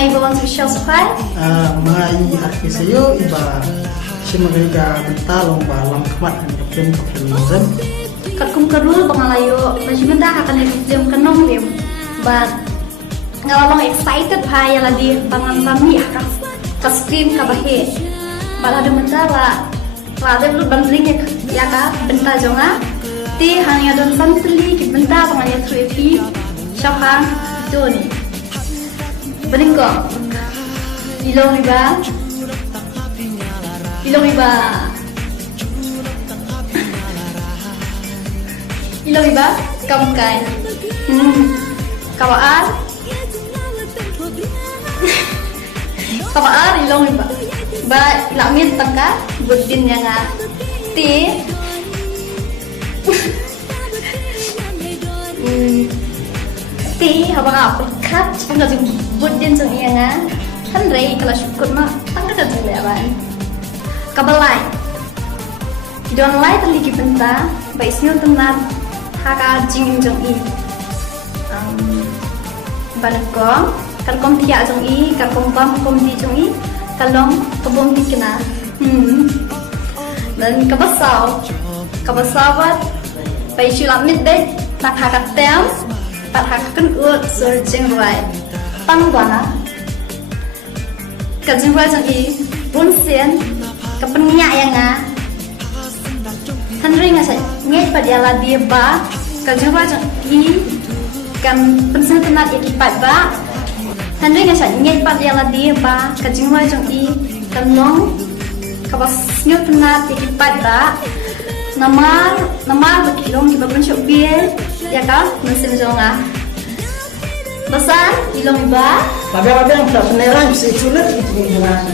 mga ibawang social supply. Mga artis sayo iba si magaliga bentalong ba langkmat ang kapten kapten. Katkum karul pangalayo masih mendah akan jam kenong lim. But ngalawang excited ha ya lagi pangan kami akan ke screen kabahe. Bala ada mentala. Lade belum bandling ya ka benta jonga. Ti hanya don santli ki benta panganya trepi. Syafang itu nih. Bening kok. Ilong iba. Ilong iba. Ilong iba kamkai. Kawaan. Kawaan ilong iba. Ba ilamin tangka budin yang ti. Ti habang apa kat enggak sih budin sang yang kan rei kalau syukur mah tangka kan sih lewan. Kabalai. Don lai terliki benta, baisnya teman haka jing jong i. Banakong, kalkom tiya jong i, kalkom bam kom di jong i, kalong kabom di kena. Dan kabasawat, baisyu lamit deh, nak haka tem, pat haka kan ut surjing rai, pangwana. Kajing rai jong i, bunsen, kapenya yang Henry nga sa ngay padala dia ba kajwa jang i kan pensen tenat ikipat ba Henry nga sa ngay padala dia ba kajwa jang i kan long kabasnyo tenat ikipat ba namar bakilong iba pun biel ya ka mesin jonga basan ilong ba Babe yang tak penerang si sulit itu gimana?